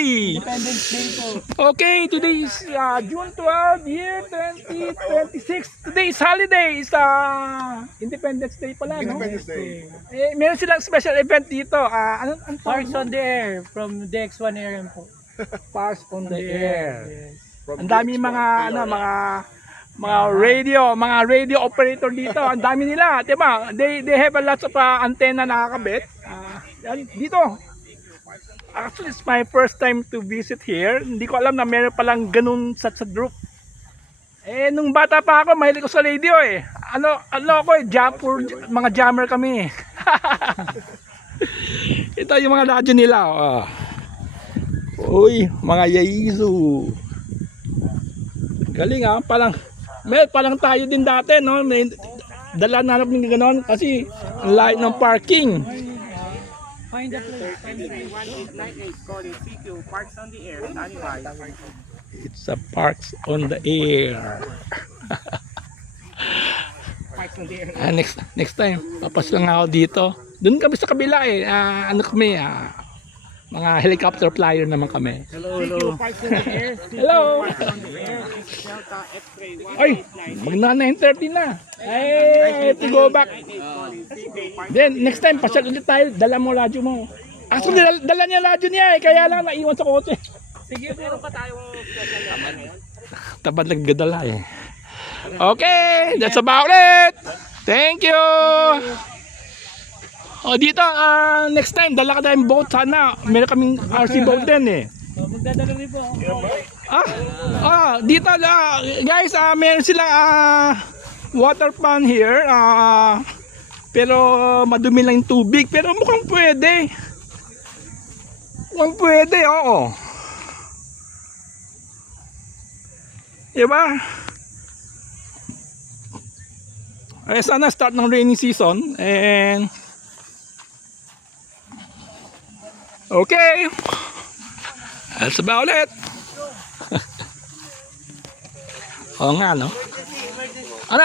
Day. Independence Day po. Okay, today is June 12, year 2026. Today is holiday, is Independence Day pala, no? Independence Day. Meron silang special event dito. Anong Parks on the Air from DX1 RM po. Parks on the Air. Yes. Ang dami mga mga radio operator dito. Ang dami nila, 'di ba? They have a lot of antenna nakakabit. Yan dito. Actually, it's my first time to visit here. Hindi ko alam na meron palang ganun sa group. Nung bata pa ako, mahilig ko sa radio eh. Mga jammer kami. Ito yung mga radyo nila. Uy, mga Yaesu. Galing palang tayo din dati, no? May dala na ng gano'n kasi ang layo ng parking. Find the place. Parks on the Air. It's a parks on the air. Parks on the Air. Next time, papaslang ako dito. Doon kami sa kabila eh. Mga helicopter flyer naman kami. Hello. Parks on the Air. Hello! Delta X-ray. Ay, magna 9:30 na. To go back. Then, next time, pasyal ulit tayo. Dala mo radyo mo. Actually, dala niya radyo niya eh. Kaya lang naiwan sa kotse. Sige, meron pa tayong special naman ngayon. Tabad nagdadala eh. Okay, that's about it. Thank you. Dito, next time, dala ka tayong boat sana. Meron kaming RC boat din eh. Magdadala rin po. Dito guys, meron silang water pan here. Pero madumi lang yung tubig. Pero mukhang pwede. Mukhang pwede, oo. Diba? Sana start ng rainy season. And okay. That's about it. Oo nga, no? Ano,